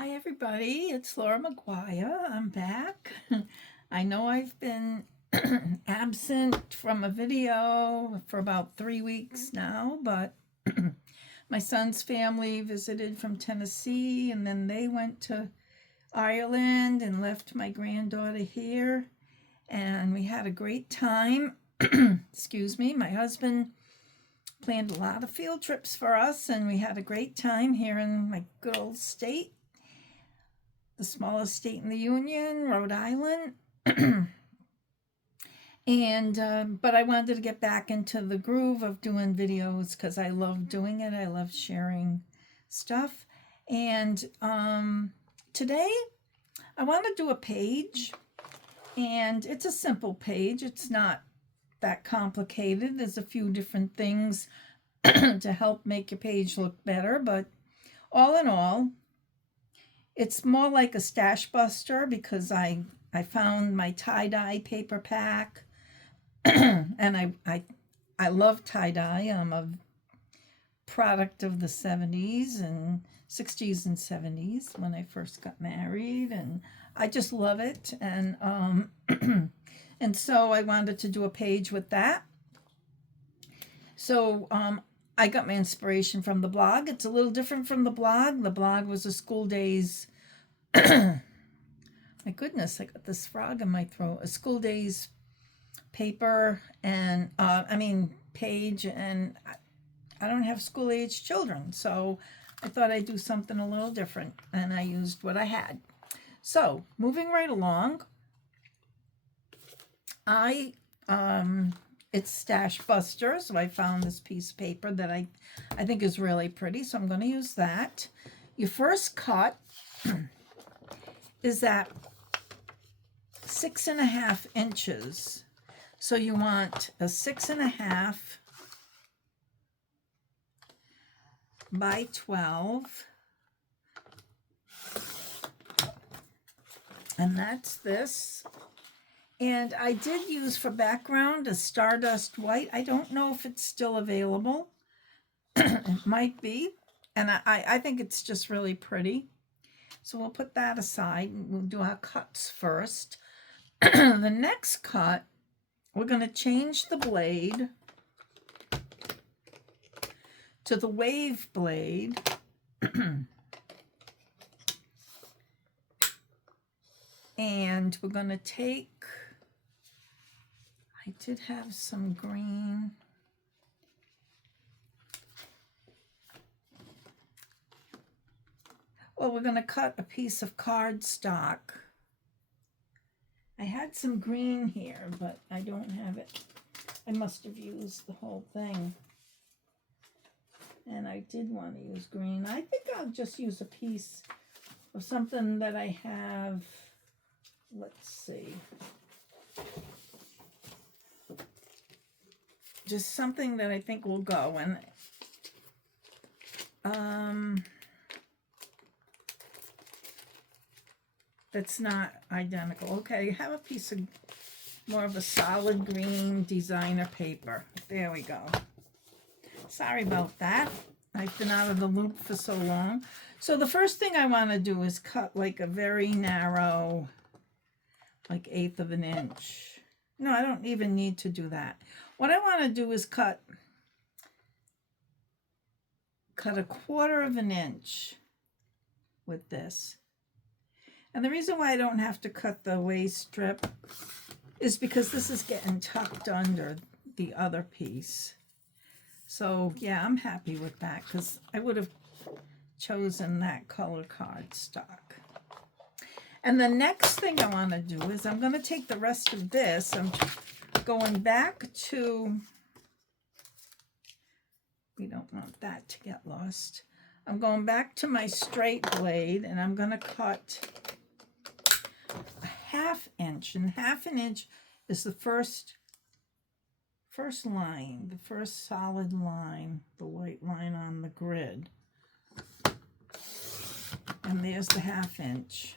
Hi, everybody. It's Laura McGuire. I'm back. I know I've been absent from a video for about 3 weeks now, but my son's family visited from Tennessee and then they went to Ireland and left my granddaughter here. And we had a great time. Excuse me. My husband planned a lot of field trips for us, and we had a great time here in my good old state, the smallest state in the Union, Rhode Island. And but I wanted to get back into the groove of doing videos because I love doing it. I love sharing stuff. And today I want to do a page, and it's a simple page. It's not that complicated. There's a few different things to help make your page look better, but all in all, it's more like a stash buster because I found my tie-dye paper pack and I love tie-dye. I'm a product of the 70s and 60s and 70s when I first got married, and I just love it. And and so I wanted to do a page with that. So I got my inspiration from the blog. It's a little different from the blog. The blog was a school days. My goodness, I got this frog in my throat. A school days paper and page, and I don't have school age children, so I thought I'd do something a little different, and I used what I had. So moving right along, it's Stash Buster, so I found this piece of paper that I think is really pretty, so I'm going to use that. Your first cut is at 6.5 inches. So you want a 6.5 by 12. And that's this. And I did use for background a Stardust White. I don't know if it's still available. It might be. And I think it's just really pretty. So we'll put that aside and we'll do our cuts first. The next cut, we're going to change the blade to the wave blade. And we're going to take, I did have some green. Well, we're going to cut a piece of cardstock. I had some green here, but I don't have it. I must have used the whole thing. And I did want to use green. I think I'll just use a piece of something that I have. Let's see. Just something that I think will go. And that's not identical. Okay, have a piece of more of a solid green designer paper. There we go. Sorry about that. I've been out of the loop for so long. So the first thing I want to do is cut like a very narrow, like 1/8 of an inch. No, I don't even need to do that. What I want to do is cut 1/4 of an inch with this. And the reason why I don't have to cut the waist strip is because this is getting tucked under the other piece. So yeah, I'm happy with that because I would have chosen that color cardstock. And the next thing I want to do is I'm going to take the rest of this. I'm going back to, we don't want that to get lost. I'm going back to my straight blade and I'm going to cut a 1/2 inch. And 1/2 inch is the first line, the first solid line, the white line on the grid. And there's the 1/2 inch.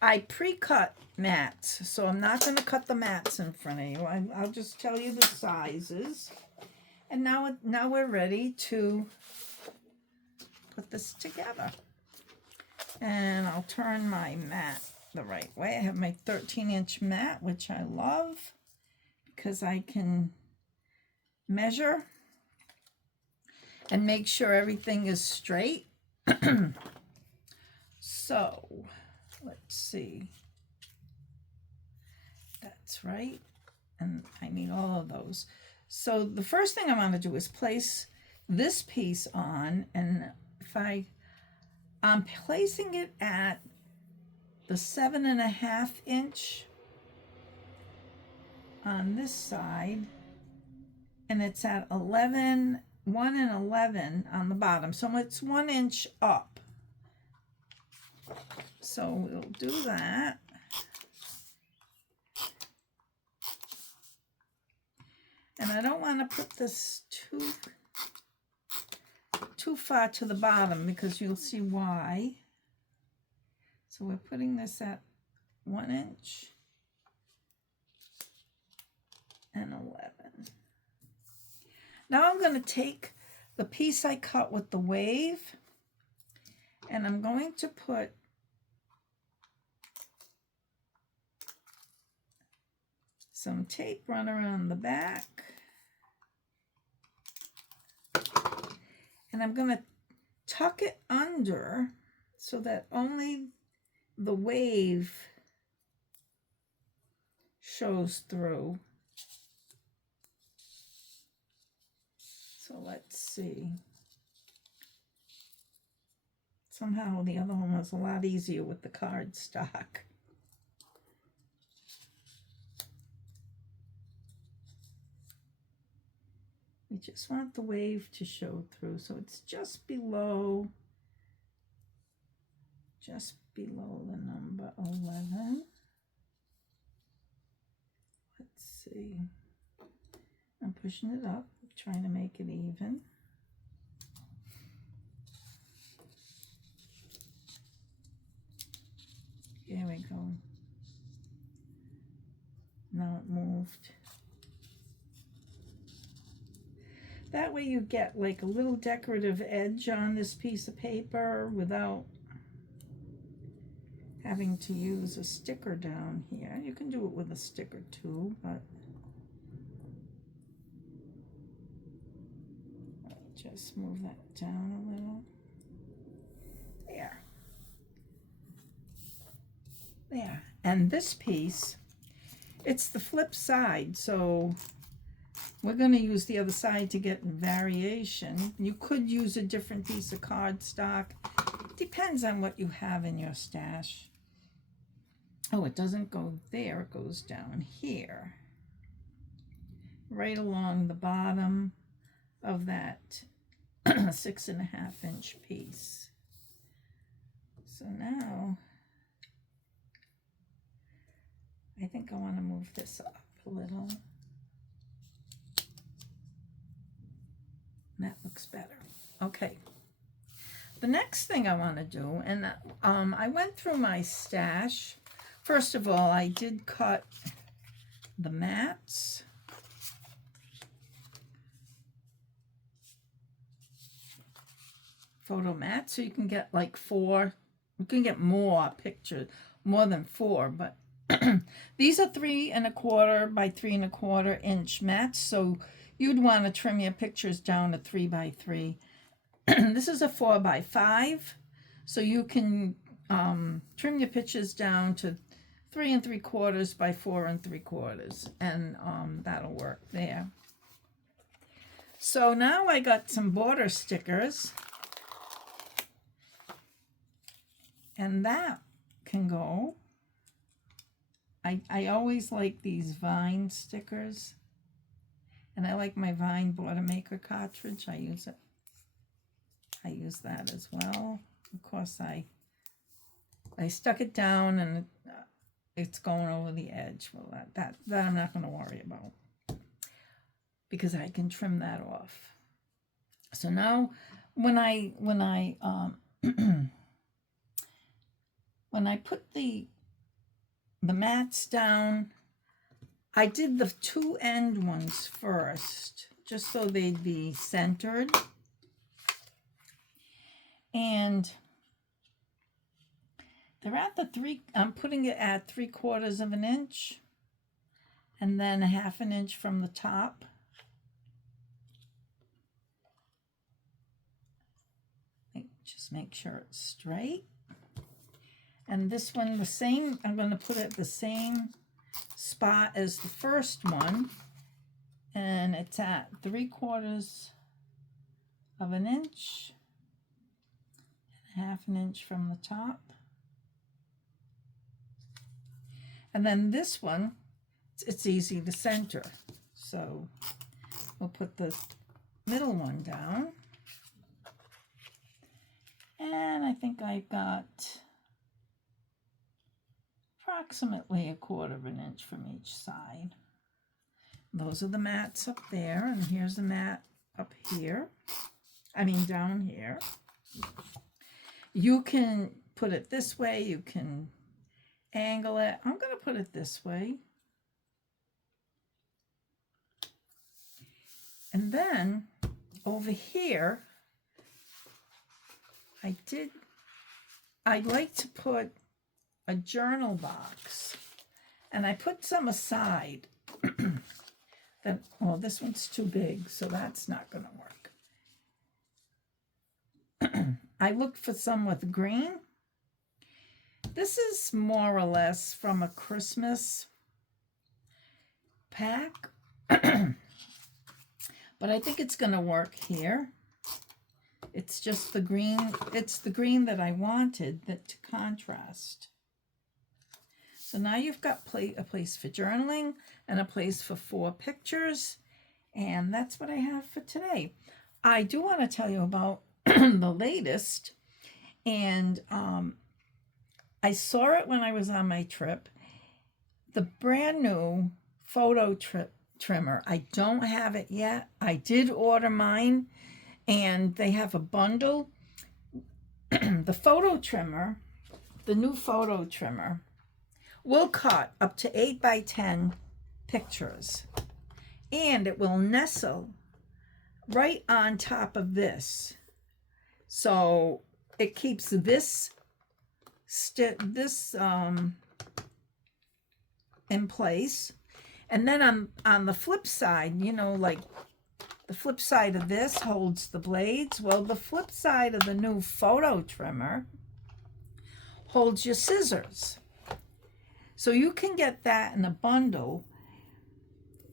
I pre-cut mats, so I'm not going to cut the mats in front of you. I'll just tell you the sizes. And now we're ready to put this together. And I'll turn my mat the right way. I have my 13-inch mat, which I love because I can measure and make sure everything is straight. So, let's see. That's right. And I need all of those. So the first thing I want to do is place this piece on, and if I'm placing it at the 7.5 inch on this side, and it's at 1 and 11 on the bottom, so it's 1 inch up. So we'll do that. And I don't want to put this too far to the bottom because you'll see why. So we're putting this at 1 inch and 11. Now I'm going to take the piece I cut with the wave, and I'm going to put some tape run around the back. And I'm going to tuck it under so that only the wave shows through. So let's see. Somehow the other one was a lot easier with the cardstock. We just want the wave to show through, so it's just below the number 11. Let's see. I'm pushing it up, trying to make it even. There we go. Now it moved. That way you get like a little decorative edge on this piece of paper without having to use a sticker down here. You can do it with a sticker too, but I'll just move that down a little. There. There. And this piece, it's the flip side, so we're going to use the other side to get variation. You could use a different piece of cardstock. Depends on what you have in your stash. Oh, it doesn't go there. It goes down here. Right along the bottom of that 6.5 inch piece. So now, I think I want to move this up a little. That looks better. Okay. The next thing I want to do, and I went through my stash. First of all, I did cut the mats. Photo mats, so you can get like 4. You can get more pictures, more than 4, but these are 3 1/4 by 3 1/4 inch mats, so you'd want to trim your pictures down to 3 by 3. This is a 4 by 5, so you can trim your pictures down to 3 3/4 by 4 3/4, and that'll work there. So now I got some border stickers, and that can go. I always like these vine stickers. And I like my Vine Border Maker cartridge. I use that as well. Of course, I stuck it down and it's going over the edge. Well, that I'm not going to worry about because I can trim that off. So now, when I when I put the mats down, I did the 2 end ones first, just so they'd be centered. And they're at the I'm putting it at 3/4 of an inch, and then 1/2 an inch from the top. Just make sure it's straight. And this one, the same, I'm going to put it the same spot as the first one. And it's at 3/4 of an inch, and 1/2 an inch from the top. And then this one, it's easy to center. So we'll put the middle one down. And I think I got approximately 1/4 of an inch from each side. Those are the mats up there, and here's the mat up here. I mean down here. You can put it this way, you can angle it. I'm going to put it this way. And then over here, I'd like to put a journal box, and I put some aside. Then, well, this one's too big, so that's not going to work. I looked for some with green. This is more or less from a Christmas pack, but I think it's going to work here. It's just the green. It's the green that I wanted to contrast. So now you've got a place for journaling and a place for 4 pictures. And that's what I have for today. I do want to tell you about the latest. And I saw it when I was on my trip. The brand new photo trimmer. I don't have it yet. I did order mine. And they have a bundle. The photo trimmer, the new photo trimmer, will cut up to 8x10 pictures. And it will nestle right on top of this. So it keeps this in place. And then on the flip side, you know, like the flip side of this holds the blades. Well, the flip side of the new photo trimmer holds your scissors. So you can get that in a bundle.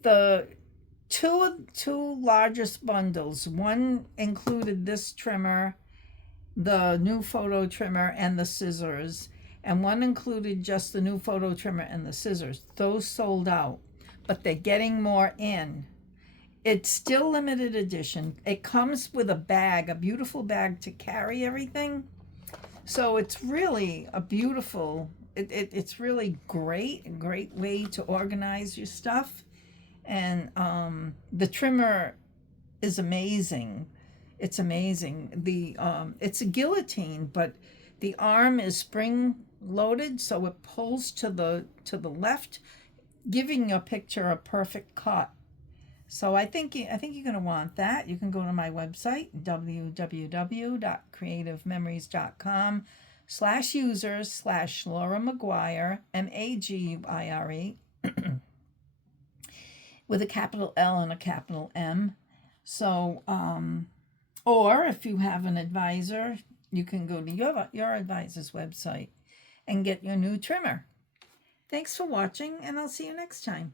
The two largest bundles, one included this trimmer, the new photo trimmer, and the scissors, and one included just the new photo trimmer and the scissors. Those sold out, but they're getting more in. It's still limited edition. It comes with a bag, a beautiful bag to carry everything. So it's really a beautiful, it's really a great way to organize your stuff. And the trimmer is amazing. It's amazing. It's a guillotine, but the arm is spring loaded, so it pulls to the left, giving your picture a perfect cut. So I think you're going to want that. You can go to my website, www.creativememories.com/users/Laura Maguire, Maguire, with a capital L and a capital M. So, or if you have an advisor, you can go to your advisor's website and get your new trimmer. Thanks for watching, and I'll see you next time.